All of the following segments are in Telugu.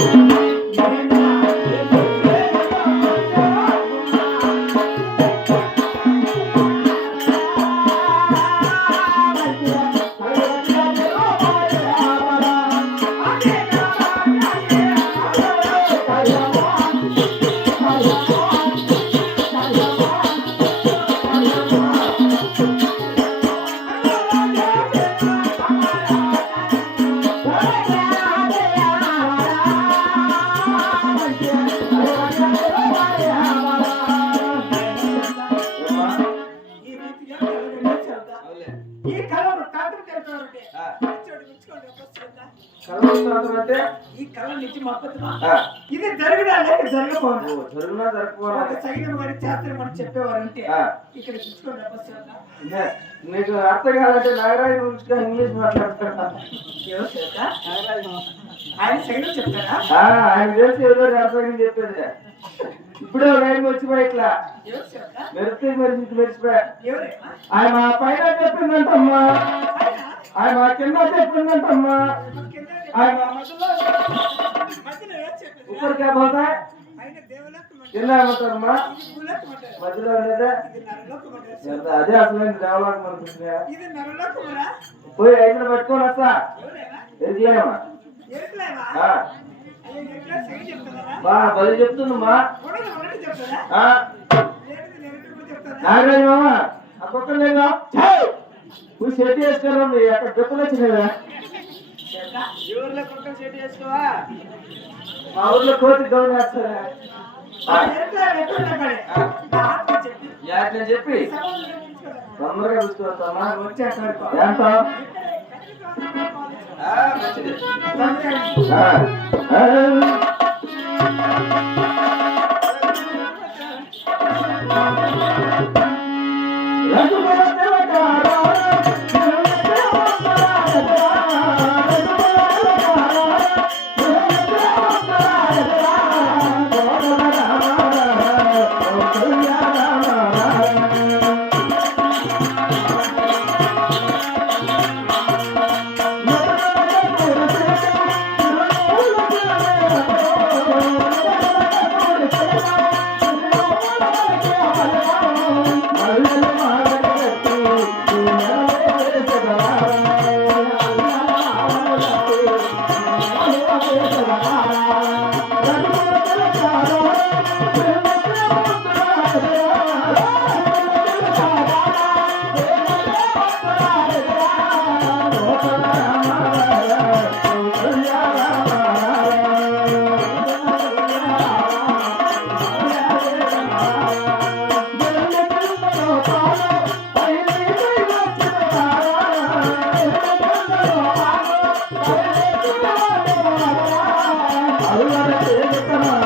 ఈ సైన్యం వారి చేస్తారు మనం చెప్పేవారంటే. ఇక్కడ నీకు అర్థం కాదంటే నాగరాజు గురించి ఇంగ్లీష్ మాట్లాడతాడు? ఆయన ఆ, ఆయన తెలిసి ఏదో అర్థం చెప్పేది. ఇప్పుడే ఆయన వచ్చిపోయి ఇట్లా. మెరిసి మెరిసిపోయా ఎవరేమా? ఆయన మా పైన చెప్పిందంటమ్మా. ఆయన? మా కింద చెప్పిందంటమ్మా. ఆయన? ఊరికే పోతా దేవలోకం అంటారు. మధ్యలో. ఎంత అదే అసలు ఇది నరలోకమరా? పోయి ఐదులు పట్టుకొని వస్తా? ఎదిలేమా? బా బలి చెప్తుందమ్మా? నాగరాజు మామ ఆ కుక్క లేదా నువ్వు అక్కడ వచ్చినావా చేత? ఊర్లో కుక్కలు సెట్ చేసుకోవా మా ఊర్లో కోతి గౌరవ యాట్లని చెప్పి. తొందరగా చూసుకొస్తామా ఎంత? మంచిది. అరుణ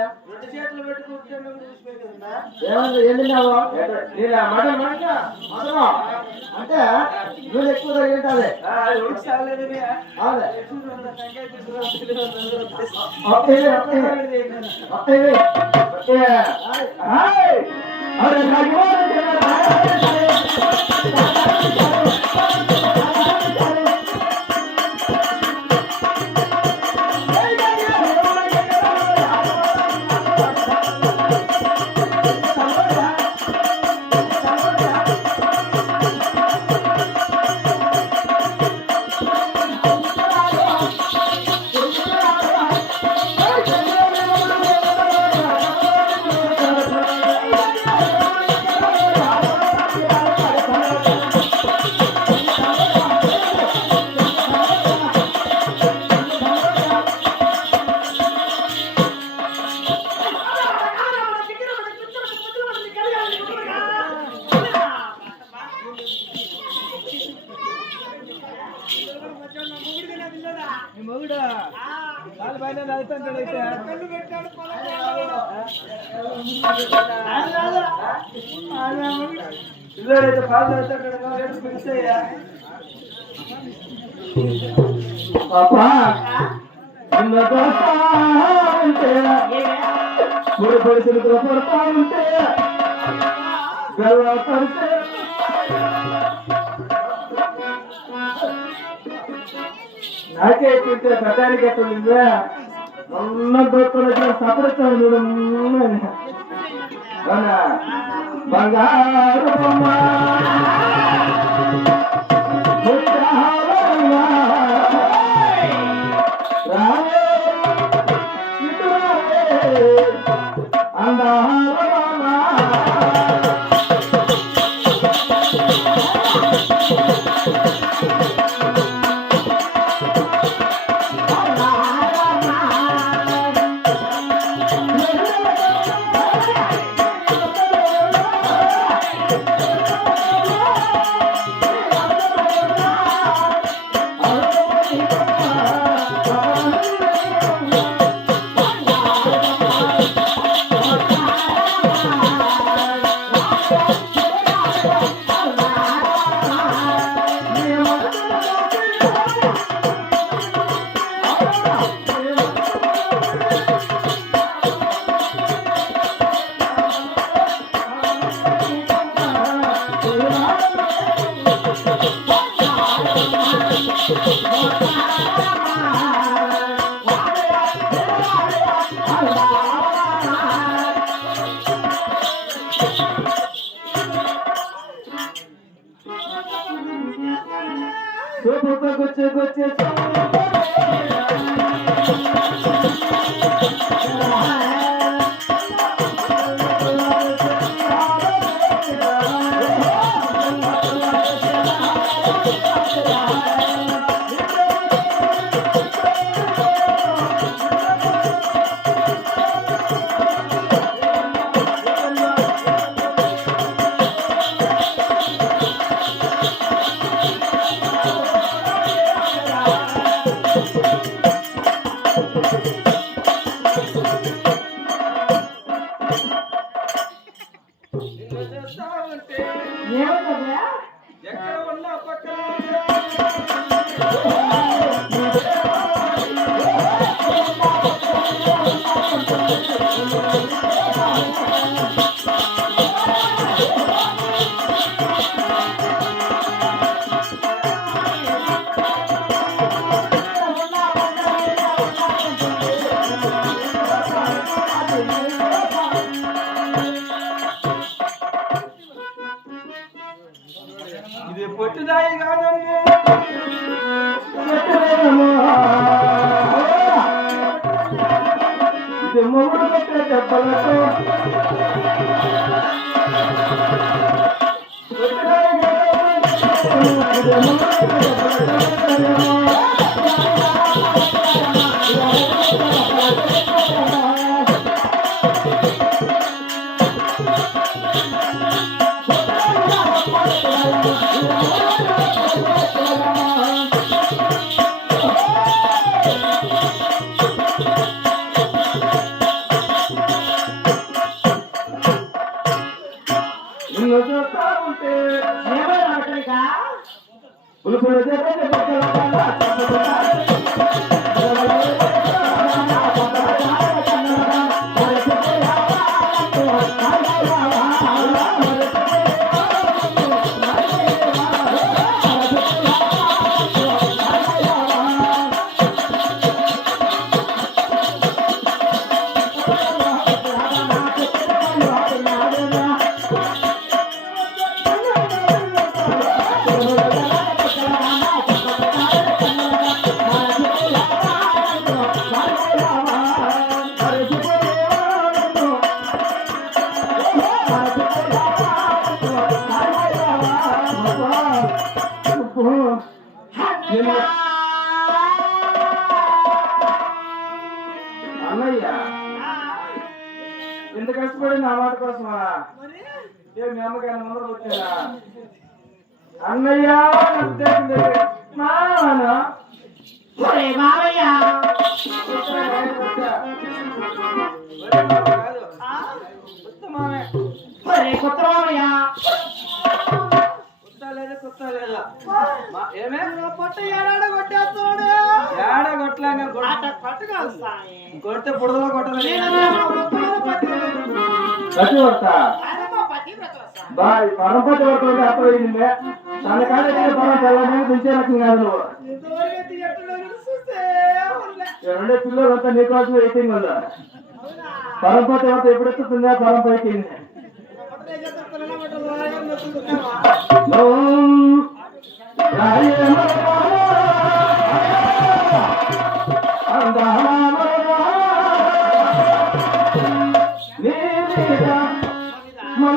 రెండు చేతులు పెట్టి కూర్చోండి చూసిపోయిందా ఏమన్నా ఏం తిన్నావు? నేను మటన్ మటన్? మటన్? అంటే నువ్వు ఎక్కువ తింటాది అది ఉడికి పాపా నిన్న దోస్తా పడతా ఉంటే గల్లా పడితే. నాకే తింటే పెద్దానికి ఎట్టుందిందే మొన్న చూడు బంగారు అన్నయ్య మామన మామయ్య. కొత్త మామయ్య. కొడితే బుడదలో కొట్టాలి పరపతి వర్తం అప్పుడు చాలా కాలం తెల్లవారు దించే రకం కాదు నువ్వు. రెండు పిల్లలు అంతా నీ కోసం వెయిటింగ్ ఉందా? పరంపర తర్వాత ఎప్పుడెత్తుతుందా పరంపర ఎక్కింది మన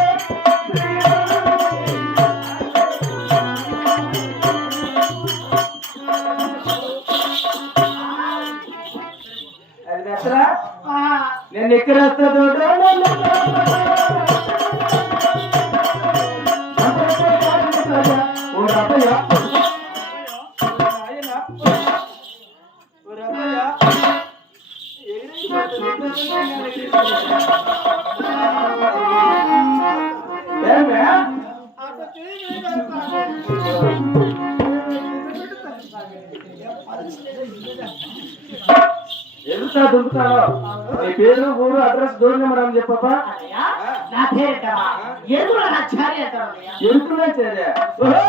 అంతా. నేను ఎక్కడ వస్తా ఏమే ఎదుగుతా దుంకుతాలో నీ పేరు ఊరు అడ్రస్ డోర్ నెంబర్ అని చెప్పబ్బా? నా చారి చేరే ఓహే.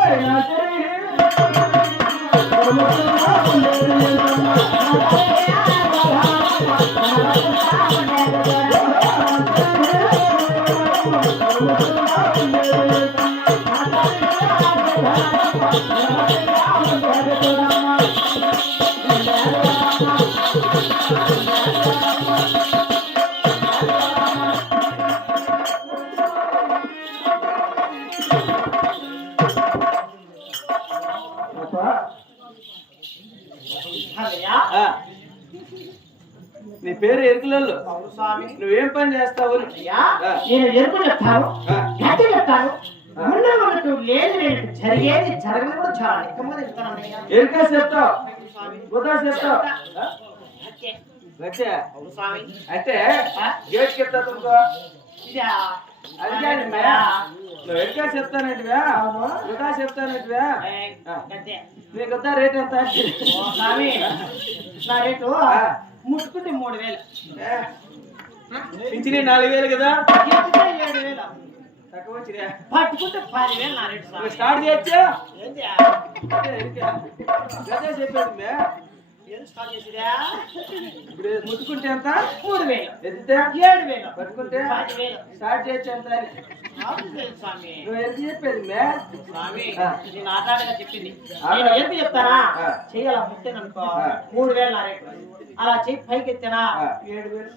నీ పేరు ఎరుకులలో అవును స్వామి. నువ్వేం పని చేస్తావు? నేను ఎరుపు చెప్తాను. గట్టి చెప్తాను లేదు లేదు జరిగేది కూడా చాలా ఎరుకే చెప్తావు. చెప్తావు. ఆ? గేట్ చెప్తా నువ్వు చెప్తానంటివా? ఏయ్, ఆ. అంతే. నీకు వద్దా రేట్ ఎంత? నా రేటు. ముట్టుకుంటే మూడు వేలు. పింఛని నాలుగు వేలు కదా? ఏడు వేలు. తక్కువ వచ్చినా పట్టుకుంటే పది వేలు నా రేటు స్టార్ట్ చేయొచ్చు? గదే చెప్పేది ముట్టుకుంటే ఎంత? మూడు వేలు. ఎత్తితే ఏడు వేలు. పట్టుకుంటే స్టార్ట్ చేయొచ్చు ఎంత నువ్వు ఎంత చెప్పేది మే? స్వామి ఆ. నేను ఆటాడగా చెప్పింది. ఆట- నేను ఎంత చెప్తానా? ఆ. చెయ్యాల ముట్టాననుకో ఆ. మూడు వేలు నా రేటు. అలా చెయ్యి పైకి ఎత్తినా. ఏడు వేలు.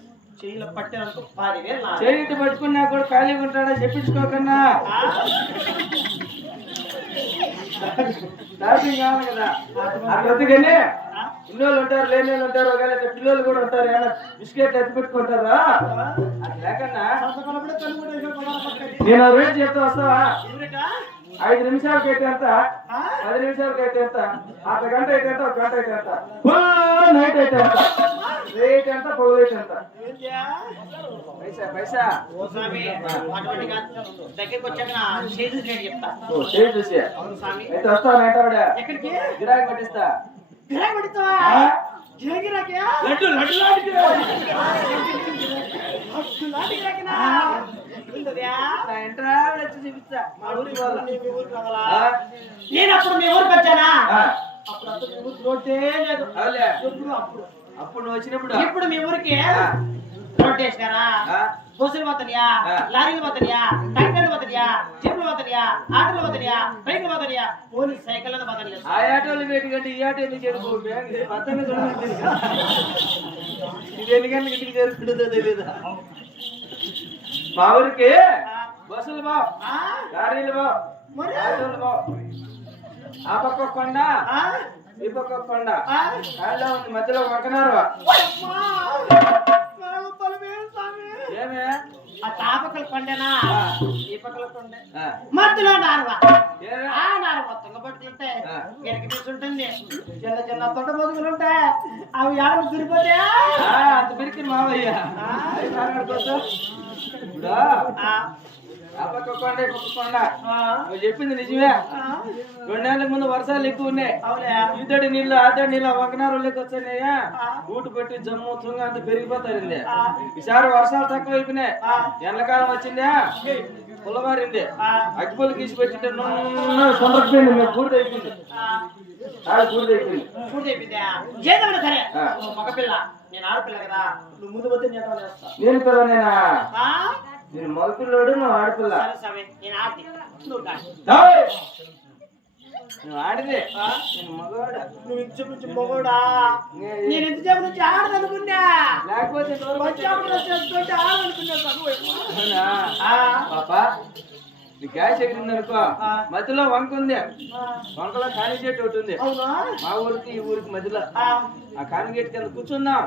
చెయ్యిలో పట్టాననుకో పది వేలు. చేయిట్టు పట్టుకున్నా కూడా ఖాళీగా ఉంటాడా చెప్పించుకోకన్నా. ఆ? స్టార్టింగ్ కావాలి కదా. ఇన్నోళ్ళు ఉంటారు లేని వాళ్ళు ఉంటారు ఒకవేళ పిల్లలు కూడా ఉంటారు ఏమన్నా బిస్కెట్ ఎత్తి పెట్టుకుంటారా? అది లేకన్నా. నేను రేట్ చెప్తా వస్తావా? ఐదు నిమిషాలకి అయితే ఎంత? పది నిమిషాలకి అయితే ఎంత? అర్ధ గంట అయితే ఎంత? ఒక గంట అయితే ఎంత? నైట్ అయితే ఎంత? రేట్ ఎంత? పొగలు అయితే ఎంత? పైసా పైసా? రేటు అయితే వస్తావు నైట్ ఆవిడ? గిరాకీ పట్టిస్తా. గిరాకీ పడుతావా ఆ? గిరాకీ గిరాకీయా? లడ్డు లడ్డు చూపిస్తా. మా ఊరికి? నేను అప్పుడు మీ ఊరికి వచ్చానా? అప్పుడు అసలు మీ ఊరికి రోడ్డే లేదు. ఎప్పుడు అప్పుడు? అప్పుడు నువ్వు వచ్చినప్పుడు? ఇప్పుడు మీ ఊరికి. రోడ్ వేసినారా బస్సులు పోతాయా. లారీలు పోతాయా ట్రాక్టర్లు పోతాయా జీపులు పోతాయా ఆటోలు పోతాయా బైకులు పోతాయా పోలీస్ సైకిల్ పోతాయి ఆ ఆటోలు పెట్టి కంటే ఈ ఆటో ఎందుకు ఇది ఎన్ని గంటలకు ఇంటికి చేరుకుంటుందో తెలియదా మా ఊరికి బస్సులు బావ్ లారీలు బావ్ మరి? ఆటోలు బావ్ ఆ పక్క కొండ ఆ? ఈ పక్క కొండ. ఆ? కాళ్ళలో ఉంది మధ్యలో ఒకనారు తాపకల కొండనా? ఆ. ఈ పక్కల కొండ. ఆ, మధ్యలో ఏమే? ఆ ఆ. ఎనక తీసి ఉంటుంది చిన్న చిన్న తొట్ట మొదలు ఉంటాయి. అవి ఆడలు తిరిగిపోతాయా ఆ, అంత పిరికి మావయ్య. నువ్వు చెప్పింది నిజమే. రెండేళ్ళ ముందు వర్షాలు ఎక్కువ ఉన్నాయి. ఇద్దడి నీళ్ళు అద్దడి నీళ్ళు ఒకనారు ఆ. ఊటు పెట్టి జమ్ము తుంగ అంత పెరిగిపోతారింది. ఈసారి వర్షాలు తక్కువ అయిపోయినాయి. ఎండాకాలం వచ్చిందా? పుల్లవారింది. అగ్గిపుల్లు గీసి పెట్టింటే సొందకపోయింది మేము బూడిద అయిపోయింది సరే. మగపిల్ల. నేను ఆడపిల్ల కదా. నువ్వు ముందు పోతే నేను పిల్లనేనా? నేను మగపిల్లోడు నువ్వు ఆడపిల్ల. నువ్వు ఆడిదే? నేను మగవాడా? నువ్వు ఇంత నుంచి మొగోడా నే- నేను ఎంతసేపు నుంచి ఆడదనుకున్నా? లేకపోతే? పాపా గ్యాస్ ఎగిరింది అనుకో. మధ్యలో వంక ఉంది. వంకలో కాని చెట్టు ఒకటి ఉంది. అవునా? మా ఊరికి ఈ ఊరికి మధ్యలో. ఆ, ఆ కాని గేట్ కింద కూర్చుందాం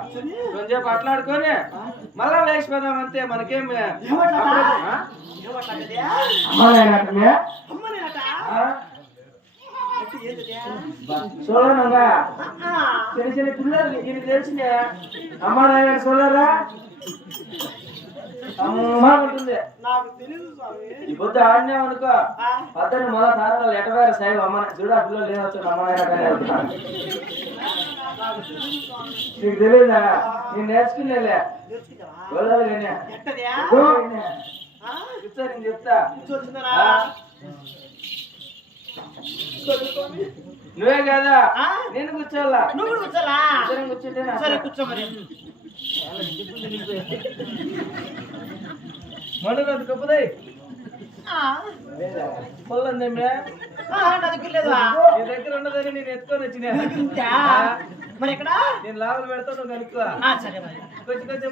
కొంచెంసేపు అట్లాడుకొని మళ్ళా లేచిపోదాం అంతే. మనకేం? చూడనుగా చిన్న చిన్న పిల్లలు ఇది తెలిసిందే? అమ్మ నాయన చూడరా పొద్దు ఆడినాం అనుకో. పద్దెని మొదల తారాలు ఎటవేరు సైడ్ అమ్మ చూడు ఆ పిల్లలు అమ్మ. నాకు తెలియదు? నేను నేర్చుకునేలే. నేను. చెప్తా నువ్వే కదా? నేను కూర్చోవాలా? నువ్వు కూడా కూర్చోలా ఇద్దరం కూర్చుంటే సరే కూర్చో మరి. మండలం గొప్పదై పొల్లందేమే నా దగ్గర లేదా? నీ దగ్గర ఉన్నదని నేను ఎత్తుకొని వచ్చిన. ఇంకా? మరి ఎక్కడ? నేను లాభాలు పెడతా నువ్వు కనుక్కో. ఆ, సరే మరి. కొంచెం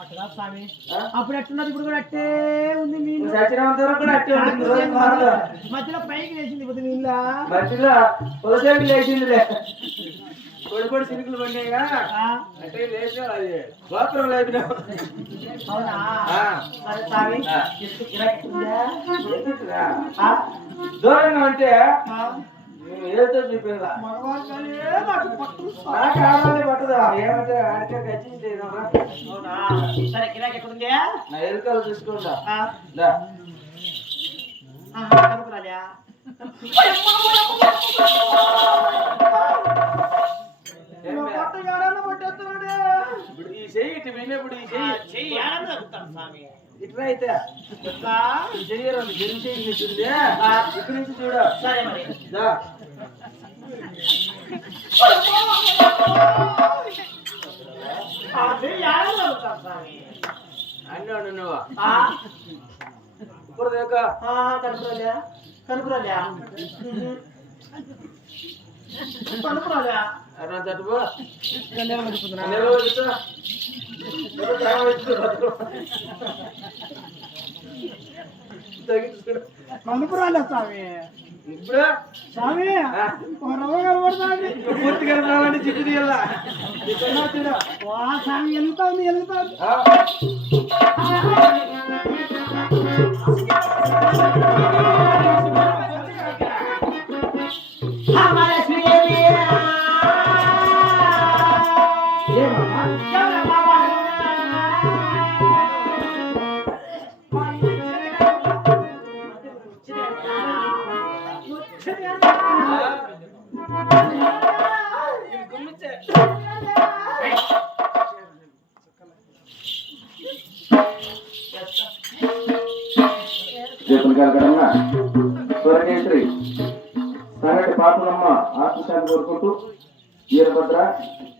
అట్లా స్వామి. అప్పుడు అట్టున్నది ఇప్పుడు కూడా అట్టే ఉంది నీళ్ళు. మధ్యలో పైకి లేచింది ఇప్పుడు నీళ్ళ? మధ్యలో పొలసేపు లేచిందిలే. పొడి పొడి సినుకులు పడినాయిగా. అంటే లేచా అది గోత్రం లేపినా. అవునా? సరే ఏదో పట్టదు. ఏమంటే ఆడితే గచ్చింది అవునా? సరే గిరాకీ ఎక్కడ ఉంది నా ఎలుకలు చూసుకుంటా ఆ, దా. ఆహా, కనుక్కురాలా? ఏం నా మే? పొట్ట ఏడన్నా పట్టేస్తున్నాడే. ఇప్పుడు ఈ చెయ్యి ఇటు ఈ ఆ, చెయ్యి చెయ్యి ఏడన్నా తగ్గుతాను స్వామి. ఇట్లా అయితే. ఎట్లా? ఈ చెయ్యి రెండు జరి చెయ్యి నిల్చుంది ఇక్కడి నుంచి చూడు. సరే మరి. అనుకుంటున్నా. నిలవ కూర్చో. నిలవ తాగ పెట్టు, బతుకు. తగ్గించు చూడు. కనుక్కురాలా స్వామి. ఇప్పుడు? స్వామి పూర్తిగా రావాలంటే చిక్కు తీయాలా? స్వామి ఎంత ఉంది ఎంత ఉంది ಪಾಕಿಸ್ತಾನ ತೋರ್ಕೊಟ್ಟು ವೀರಭದ್ರ